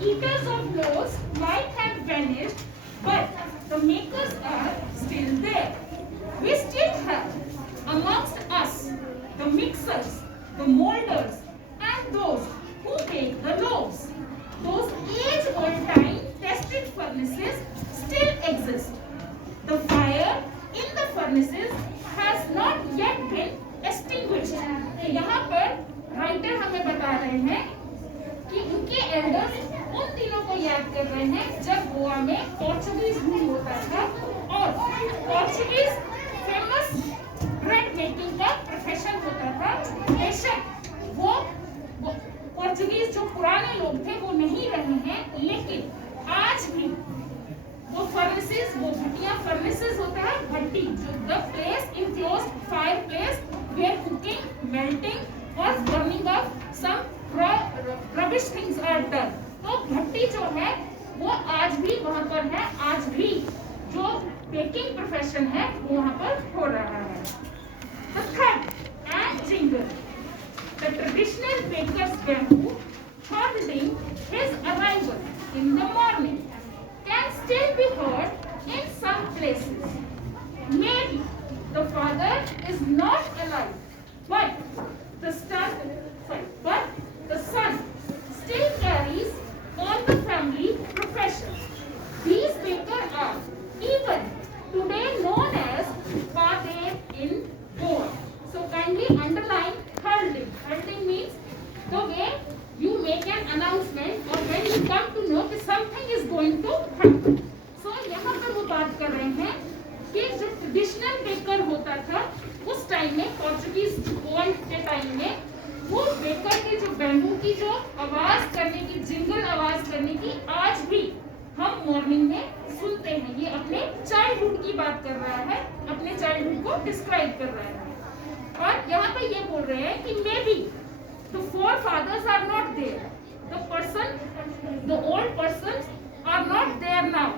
eaters of loaves might have vanished, but the makers are still there. We still have amongst us the mixers, the molders, and those who bake the loaves. Those age-old time tested furnaces still exist. The fire in the furnaces has not yet been extinguished. तो यहाँ पर writer हमें बता रहे हैं कि उनके elders उन दिनों को याद कर रहे हैं जब गोवा में पोर्चुगीज रूल होता था और पोर्चुगीज फेमस ब्रेड मेकिंग का प्रोफेशन होता था। बेशक वो पोर्चुगीज जो पुराने लोग थे वो नहीं रहे हैं, लेकिन आज भी वो फर्नेसेस, वो भट्टियां फर्नेसेस होता है भट्टी, जो the place enclosed fire place where cooking, melting और burning of some rubbish things are done. तो भट्टी जो है वो आज भी वहां पर है, आज भी जो बेकिंग प्रोफेशन है वो वहां पर हो रहा है। The thud and jingle, the traditional baker's bamboo heralding his arrival in the morning, can still be heard in some places. Maybe the father is not alive, but the son still carries on the family profession. These bakers are even today known as Pade in Goa. So kindly underline heralding. Heralding means the way you make an announcement or when you come to know that something is going to happen. So यहाँ पर वो बात कर रहे हैं कि जो traditional baker होता था उस टाइम में, पोर्चुगीज गोवा के टाइम में, वो बेकर के जो बैम्बू की जो आवाज करने की, जिंगल आवाज करने की आज भी हम मॉर्निंग में सुनते हैं। ये अपने चाइल्डहुड की बात कर रहा है, अपने चाइल्डहुड को डिस्क्राइब कर रहा है। और यहाँ पे ये बोल रहे हैं कि may be the forefathers are not there, the old persons are not there now,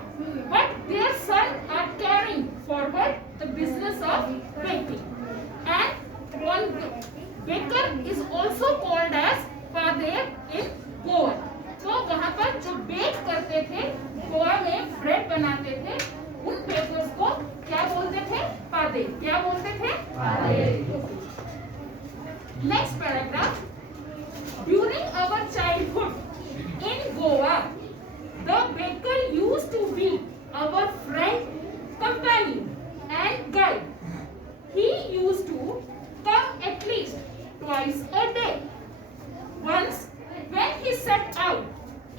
but their sons are carrying forward the business of baking, and one baker is also called as Pader in Goa. तो वहाँ पर जो bake करते थे, गोवा में bread बनाते थे, उन बेकर्स को क्या बोलते थे? पादे। क्या बोलते थे? पादे। Next paragraph. During our childhood in Goa, the baker used to be our friend, companion, and guide. He used to come at least twice a day. Once, when he set out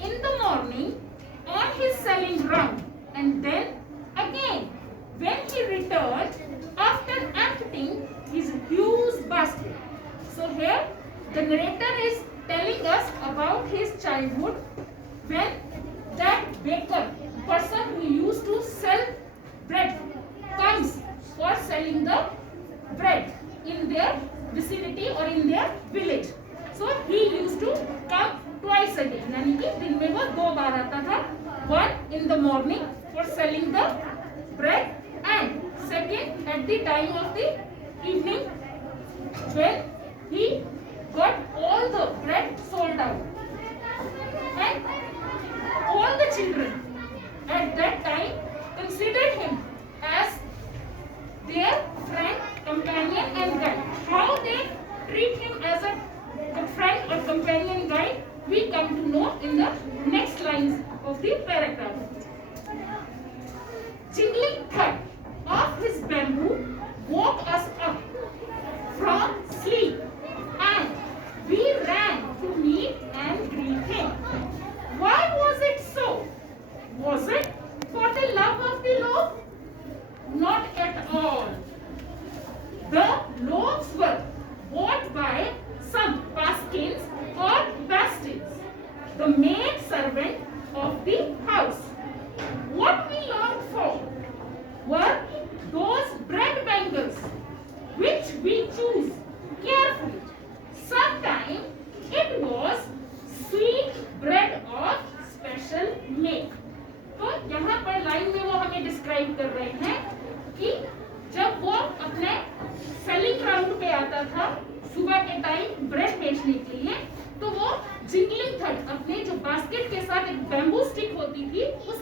in the morning on his selling round, and then again when he returned after emptying his huge basket. So here the narrator is telling us about his childhood when that baker, person who used to sell bread, comes for selling the bread in their vicinity or in their village. So he used to come twice a day, यानी कि दिन में वो 2 बार आता था, one in the morning for selling the bread and second at the time of the evening when he got all the bread sold out, and all the children at that time considered him as their friend, companion and guide. How they treat him as a friend or companion guide, we come to know in the next lines of the paragraph. Jingling thud of his bamboo woke us up from sleep, and we ran to meet and greet him. Why was it so? Was it for the love of the loaf? Not at all. The loaves were bought by some Paskins or Bastards, the maid servant of the house. What we longed for were those bread bangles, which we choose carefully. Sometimes it was sweet bread of special make. तो यहाँ पर line में वो हमें describe कर रहे हैं कि जब वो अपने सेलिंग ग्राउंड पे आता था सुबह के टाइम ब्रेड बेचने के लिए, तो वो जिंगलिंग थड अपने जो बास्केट के साथ एक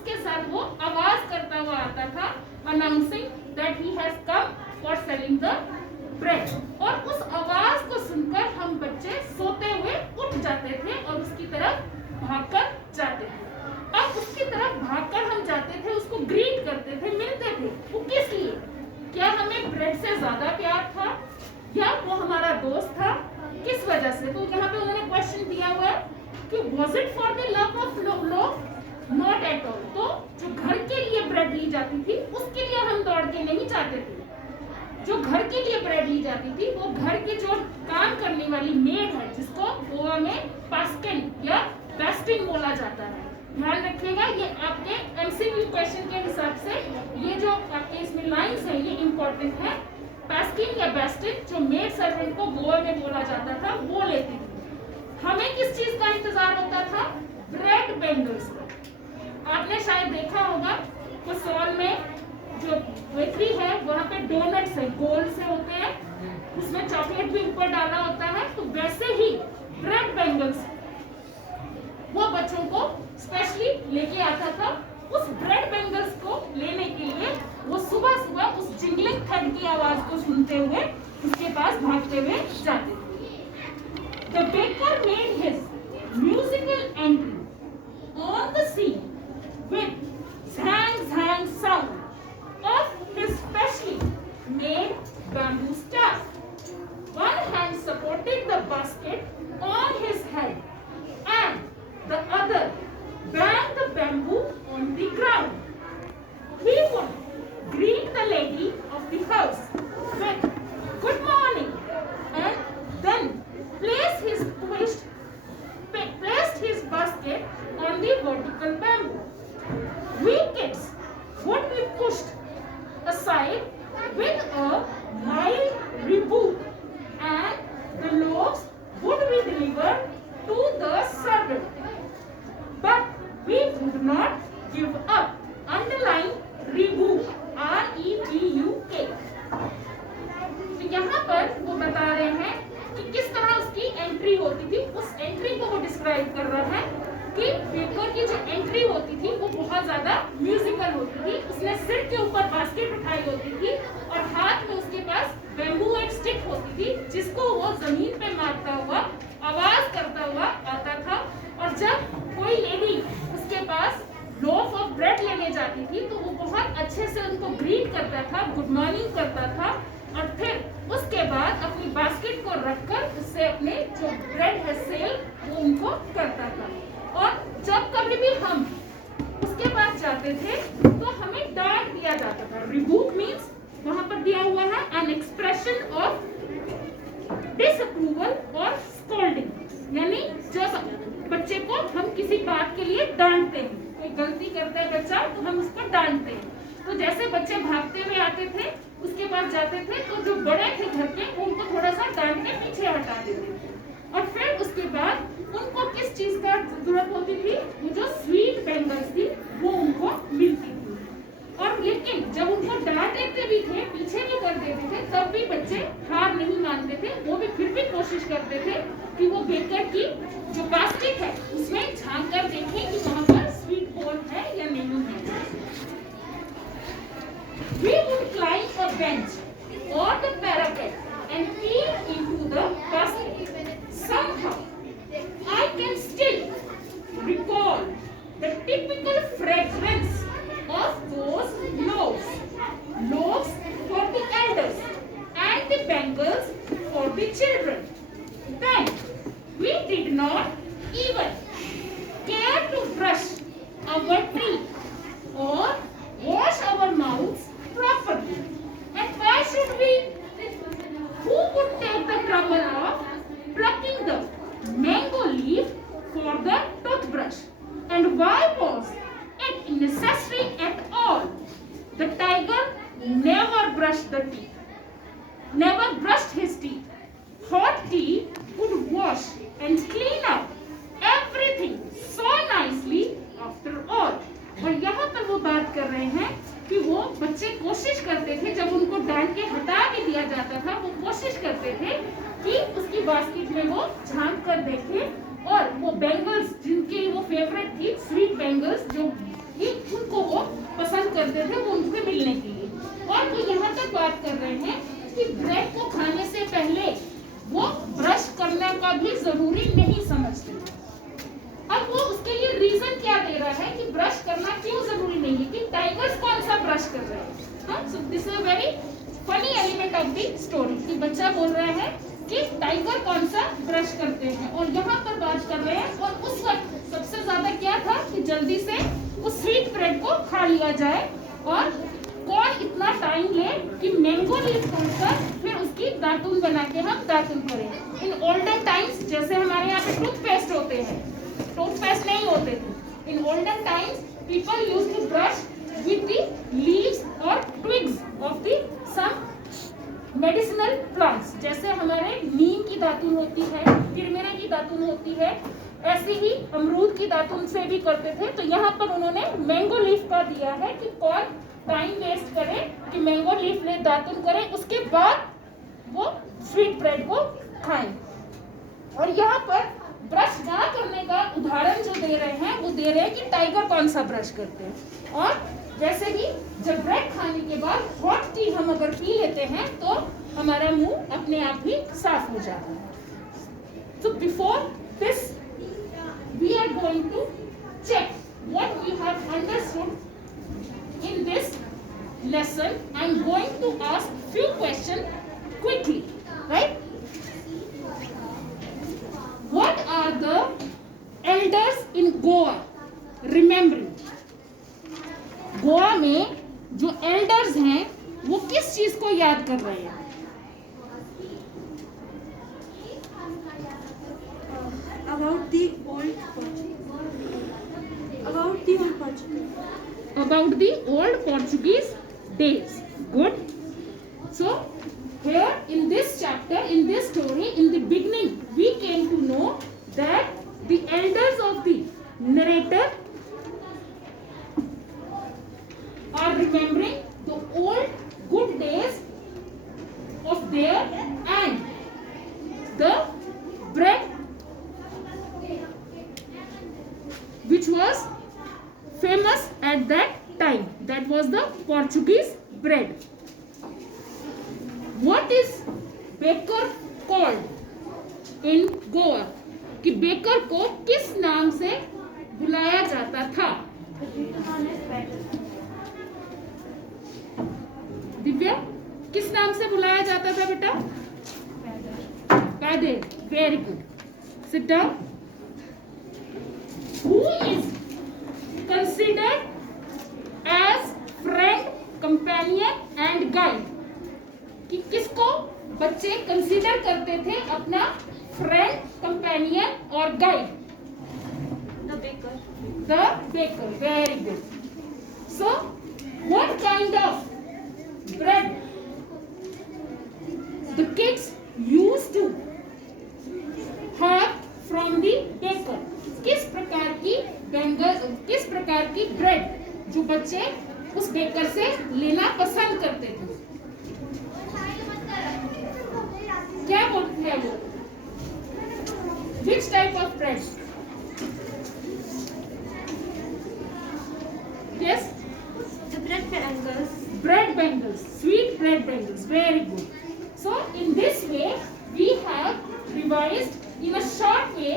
उसके साथ वो आवाज करता हुआ आता था, announcing that he has come for selling the bread. और उस आवाज को सुनकर हम बच्चे सोते हुए उठ जाते थे और उसकी तरफ भागकर जाते थे। अब उसकी तरफ भागकर हम जाते थे, उसको ग्रीट करते थे, मिलते थे। वो किस लिए? क्या हमें ब्रेड से ज्यादा प्यार था या वो हमारा दोस्त था? किस वजह से? तो यहाँ पे उन्होंने क्वेश्चन दिया हुआ है कि was it for the love of loaf? Not at all। तो जो घर के लिए ब्रेड ली जाती थी उसके लिए हम दौड़ के नहीं चाहते थे। जो घर के लिए ब्रेड ली जाती थी वो घर के जो काम करने वाली मेड है, जिसको गोवा में पास्किन या बेस्टिंग बोला जाता है। ध्यान रखिएगा, ये आपके एमसीक्यू क्वेश्चन के हिसाब से ये जो आपके इसमें लाइंस है ये इंपॉर्टेंट है। पास्किन या बेस्टिंग जो मेड सर्वेंट को गोवा में बोला जाता था वो लेती थी। हमें किस चीज का इंतजार होता था? ब्रेड बेंगल्स का। आपने शायद देखा होगा कसौल में जो बेकरी है वहाँ पे डोनट्स है, गोल से होते हैं, उसमें चॉकलेट भी ऊपर डाला होता है। तो वैसे ही ब्रेड बेंगल्स वो बच्चों को स्पेशली लेके आता था। उस ब्रेड बेंगल्स को लेने के लिए वो सुबह सुबह उस जिंगलिंग थ्रेड की आवाज को सुनते हुए उसके पास भागते हुए जाते थे। The baker made his musical entry on the scene with zang zang sound of his specially made bamboo staff. One hand supporting the basket on his head and the other banged the bamboo on the ground. He would greet the lady of the house with good morning and then placed his basket on the vertical bamboo. We kids would be pushed aside with a mild rebuke and the loaves would be delivered to the servant. But we would not give up. Underline rebuke, R-E-B-U-K। तो यहाँ पर वो बता रहे हैं कि किस तरह उसकी एंट्री होती थी। उस एंट्री को वो डिस्क्राइब कर रहा है कि बेकर की जो एंट्री होती थी वो बहुत ज्यादा म्यूजिकल होती थी। उसने सिर के ऊपर बास्केट उठाई होती थी और हाथ में उसके पास बैम्बू एक स्टिक होती थी जिसको वो जमीन पे मारता हुआ आवाज करता हुआ आता था। और जब कोई लेडी उसके पास लोफ ऑफ ब्रेड लेने जाती थी तो वो बहुत अच्छे से उनको ग्रीट करता था, गुड मॉर्निंग करता था और फिर उसके बाद अपनी बास्केट को रखकर उससे अपने जो ब्रेड है सेल वो उनको करता था। और जब कभी भी हम उसके पास जाते थे तो हमें डांट दिया जाता था। रिबूक मीन्स वहां पर दिया हुआ है एन एक्सप्रेशन ऑफ डिसअप्रूवल और स्कोल्डिंग, यानी जो बच्चे को हम किसी बात के लिए डांटते हैं। कोई गलती करता है बच्चा तो हम उसको डांटते हैं। तो जैसे बच्चे भागते हुए आते थे उसके पास जाते थे तो जो बड़े थे घर के वो उनको थोड़ा सा डांट के पीछे हटा देते थे। और फिर उसके बाद उनको किस चीज का जरूरत होती थी? वो जो स्वीट बेंगल्स थी वो उनको मिलती थी। और लेकिन जब उनको डांट देते भी थे, पीछे भी कर देते थे, तब भी बच्चे हार नहीं मानते थे। वो भी फिर भी कोशिश करते थे कि वो बेकर की जो बास्केट है उसमें झांक कर देखें कि वहां पर स्वीट बॉल है या नहीं है। We would climb a bench or the parapet and peer into the basket. Somehow, I can still recall the typical fragrance of those loaves. Loaves for the elders and the bangles for the children. Then, we did not even care to brush our teeth or wash our mouths properly. And why should we? Who would take the trouble of plucking the mango leaf for the toothbrush? And why was it necessary at all? The tiger never brushed the teeth, never brushed his teeth. Hot tea would wash and clean up everything so nicely after all. और यहाँ पर वो बात कर रहे हैं कि वो बच्चे कोशिश करते थे, जब उनको डांट के हटा भी दिया जाता था, वो कोशिश करते थे कि उसकी बास्केट में वो झांक कर देखें और वो बेंगल्स जिनकी वो फेवरेट थी, स्वीट बेंगल्स, जो कि बात कर रहे हैं कि ब्रेड को खाने से पहले वो ब्रश करने का भी जरूरी नहीं समझते। अब वो उसके लिए रीजन क्या दे रहा है कि ब्रश करना क्यों जरूरी नहीं है, कि टाइगर्स कौन सा ब्रश कर रहे हैं। So this is a very funny element of the story कि बच्चा बोल रहा है कि टाइगर कौन सा ब्रश करते हैं, और यहाँ पर बात कर रहे हैं। और उस वक्त सबसे ज्यादा क्या था कि जल्दी से उस स्वीट ब्रेड को खा लिया जाए, और कौन इतना टाइम ले कि मैंगो लीफ तोड़कर फिर उसकी दातुन बना के हम दातुन करें। इन ओल्डन टाइम्स जैसे हमारे यहाँ पे टूथपेस्ट होते हैं, टूथपेस्ट नहीं होते थे। In olden times people used to brush with the leaves और twigs of the some medicinal plants. जैसे हमारे नीम की दातुन होती है, किरमिरे की दातुन होती है, ऐसी ही अमरूद की दातुन से भी करते थे। तो यहाँ पर उन्होंने मैंगो लीफ का दिया है कि कौन टाइम वेस्ट करे कि मैंगो लीफ ले दातुन करें, उसके बाद वो स्वीट ब्रेड को खाएं। और यहाँ पर ब्रश ना करने का उदाहरण जो दे रहे हैं वो दे रहे हैं कि टाइगर कौन सा ब्रश करते हैं। और जैसे ही जब ब्रेड खाने के बाद हॉट टी हम अगर पी लेते हैं तो हमारा मुंह अपने आप ही साफ हो जाता है। So before this we are going to check what we have understood in this lesson. I am going to ask few questions quickly, right? What are the elders in Goa remembering? Goa में जो elders हैं वो किस चीज को याद कर रहे हैं? About the old Portuguese days. Good. So here in this chapter, in this story, in the beginning we came to know that the elders of the narrator are remembering the old good days of their, and the bread which was famous at that time, that was the Portuguese bread. What is baker called in Goa? कि baker को किस नाम से बुलाया जाता था? दिव्या, किस नाम से बुलाया जाता था बेटा? पैदर. Very good. Sit down. Who is considered as friend, companion and guide? कि किसको बच्चे कंसीडर करते थे अपना फ्रेंड, कंपेनियन और guide? the baker. The baker. Very good. So what kind of bread the kids used to have from the baker? किस प्रकार की ब्रेड जो बच्चे उस बेकर से लेना पसंद करते थे? क्या बोलते हैं वो? Which type of bread? Yes? The bread bangles. Bread bangles, sweet bread bangles. Very good. So in this way we have revised in a short way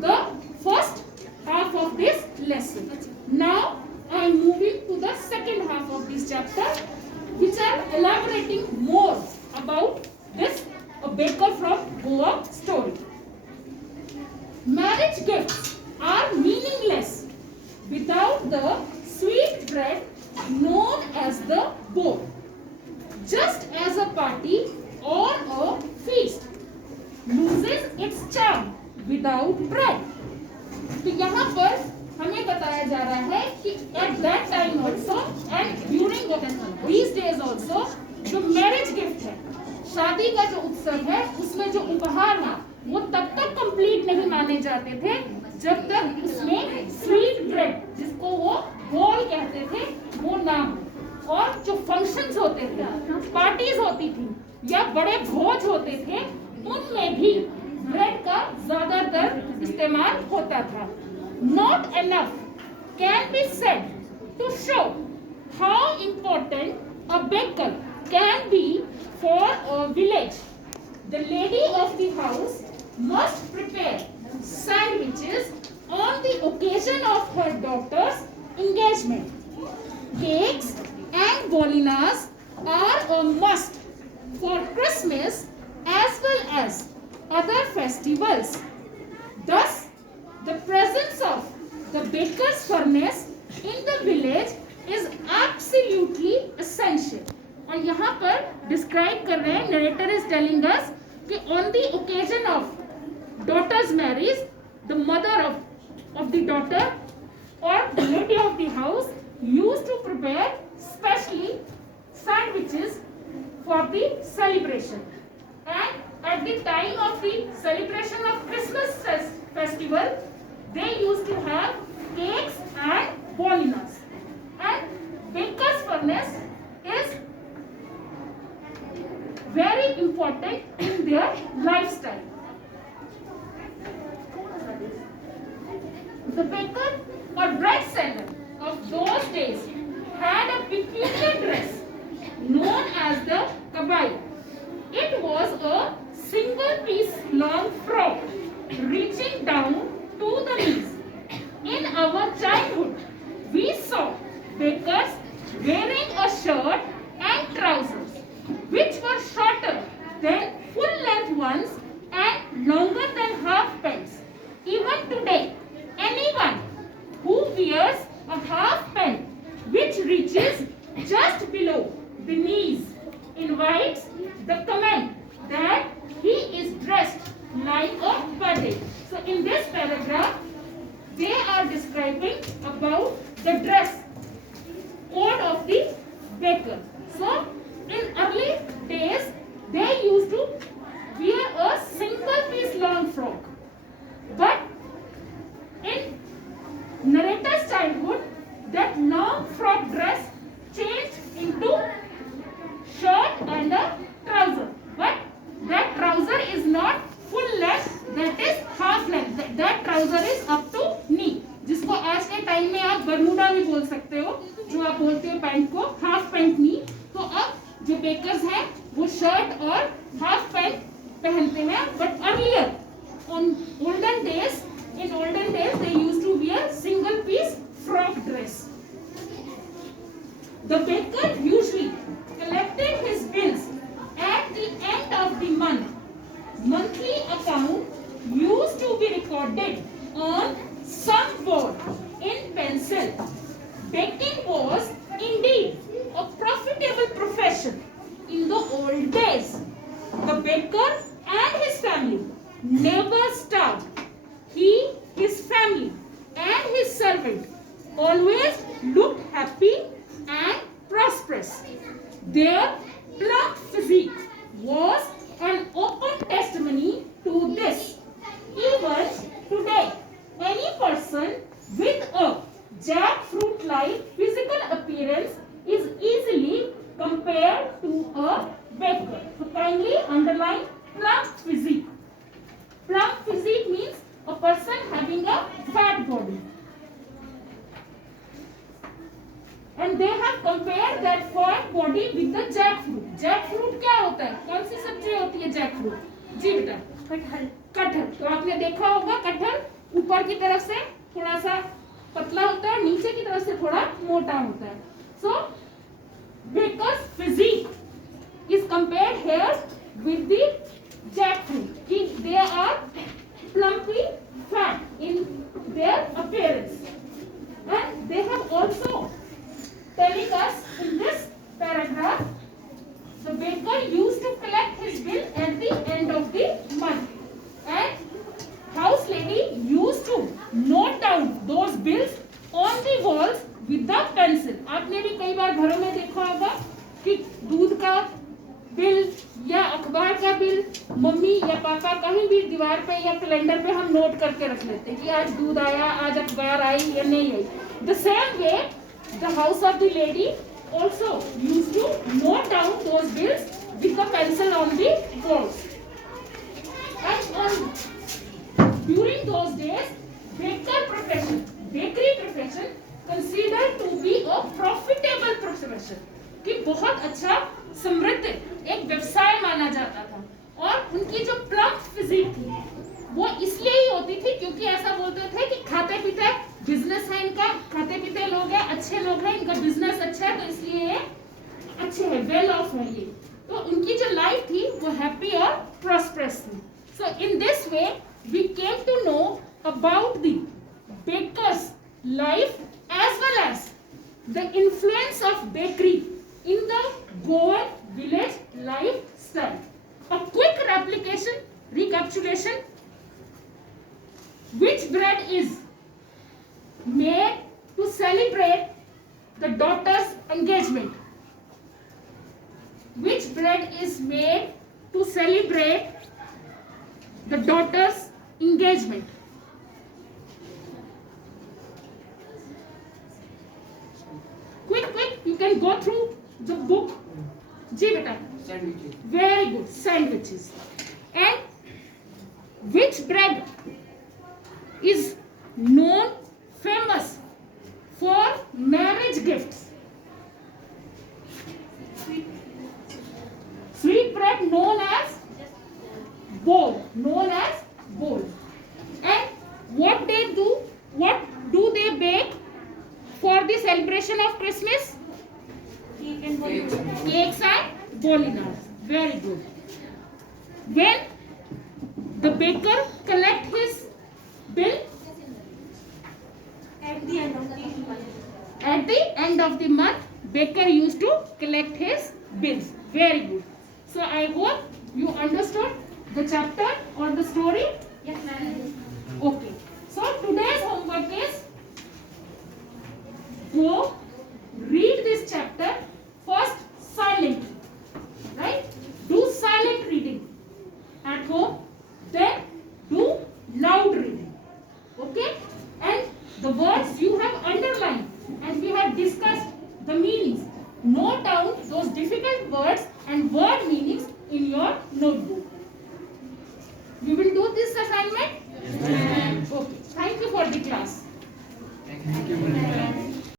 the first half of this lesson. Now I am moving to the second half of this chapter, which are elaborating more about this a baker from Goa story. Marriage gifts are meaningless without the sweet bread known as the board. Just as a party or a feast loses its charm without bread. तो यहाँ पर हमें बताया जा रहा है कि at that time also and during these days also जो मैरिज गिफ्ट है, शादी का जो उत्सव है, उसमें जो उपहार है वो तब तक कंप्लीट नहीं माने जाते थे जब तक उसमें स्वीट ब्रेड, जिसको वो बोल कहते थे, वो ना हो। और जो फंक्शंस होते थे, पार्टीज होती थी या बड़े भोज होते थे, उनमें भी ब्रेड का ज्यादातर इस्तेमाल होता था। Not enough can be said to show how important a baker can be for a village. The lady of the house must prepare sandwiches on the occasion of her daughter's engagement. Cakes and bolinas are a must for Christmas as well as other festivals. Thus, the presence of the baker's furnace in the village is absolutely essential. और यहाँ पर describe कर रहे हैं, narrator is telling us कि on the occasion of daughter's marriage the mother of the daughter और the lady of the house used to prepare specially sandwiches for the celebration. And at the time of the celebration of Christmas festival, they used to have cakes and bolinas. And baker's furnace is very important in their lifestyle. The baker or bread seller of those days had a peculiar dress known as the kabai. It was a single piece long frock reaching down to the knees. In our childhood, we saw bakers wearing a shirt and trousers which were shorter than full length ones and longer than half pants. Even today, anyone who wears a half pant which reaches just below the knees invites the comment that he is dressed like a padre. So in this paragraph, they are describing about the dress code of the baker. So in early days, they used to wear a single piece long frock. But in narrator's childhood, that long frock dress changed into shirt and a trouser, but that trouser is not full length, that is half length. That trouser is up to knee, जिसको आज के time में आप Bermuda भी बोल सकते हो, जो आप बोलते हो पैंट को हाफ पैंट नी. तो अब जो बेकर्स हैं वो शर्ट और हाफ पैंट पहनते हैं. But earlier on olden days, in olden days they used to wear single piece frock dress. The baker usually collected his bills at the end of the month. Monthly account used to be recorded on some board in pencil. Baking was indeed a profitable profession in the old days. The baker and his family never starved. He, his family, and his servant always looked happy and prosperous. Their plump physique was an open testimony to this. Even today, any person with a jackfruit-like physical appearance is easily compared to a baker. So kindly underline plump physique. Plump physique means a person having a fat body. And they have compared that fat body with the jackfruit. Jackfruit क्या होता है? कौन सी सब्जी होती है jackfruit? जी बेटा. कटहल. कटहल. तो आपने देखा होगा कटहल ऊपर की तरफ से थोड़ा सा पतला होता है, नीचे की तरफ से थोड़ा मोटा होता है. So baker's physique is compared here with the jackfruit. They are plumpy, fat in their appearance. And they have also telling us in this paragraph, the baker used to collect his bill at the end of the month. And house lady used to note down those bills on the walls with the pencil. आपने भी कई बार घरों में देखा होगा कि दूध का बिल या अखबार का बिल मम्मी या पापा कहीं भी दीवार पे या कैलेंडर पे हम नोट करके रख लेते हैं कि आज दूध आया, आज अखबार आई या नहीं आई. The same way, the house of the lady also used to note down those bills with a pencil on the walls. And during those days, bakery profession considered to be a profitable profession. कि बहुत अच्छा समृद्ध एक व्यवसाय माना जाता था और उनकी जो प्लम्प फिजिक थी वो इसलिए ही होती थी क्योंकि ऐसा बोलते थे कि खाते पीते बिजनेस है इनका, खाते पीते लोग हैं, अच्छे लोग हैं, इनका बिजनेस अच्छा है तो इसलिए ये अच्छे है, वेल ऑफ है ये। तो उनकी जो लाइफ थी वो हैप्पी और प्रॉस्परस थी। So in this way we came to know about the baker's life as well as the influence of bakery in the Goan village life style. A quick recapitulation. Which bread is made to celebrate the daughter's engagement? Which bread is made to celebrate the daughter's engagement? Quick, you can go through the book. जी बेटा, Sandwiches. very good, sandwiches. And which bread is known famous for marriage gifts? Sweet bread known as bowl, And what do they bake for the celebration of Christmas? Cake and bologna. Cakes and bolinas. Very good. When the baker collect his bill At the end of the month. at the end of the month, baker used to collect his bills. Very good. So I hope you understood the chapter or the story. Yes, ma'am. Okay. So today's homework is go read this chapter first silently. Right? Do silent reading at home, then do loud reading. Okay? And the words you have underlined and we have discussed the meanings. Note down those difficult words and word meanings in your notebook.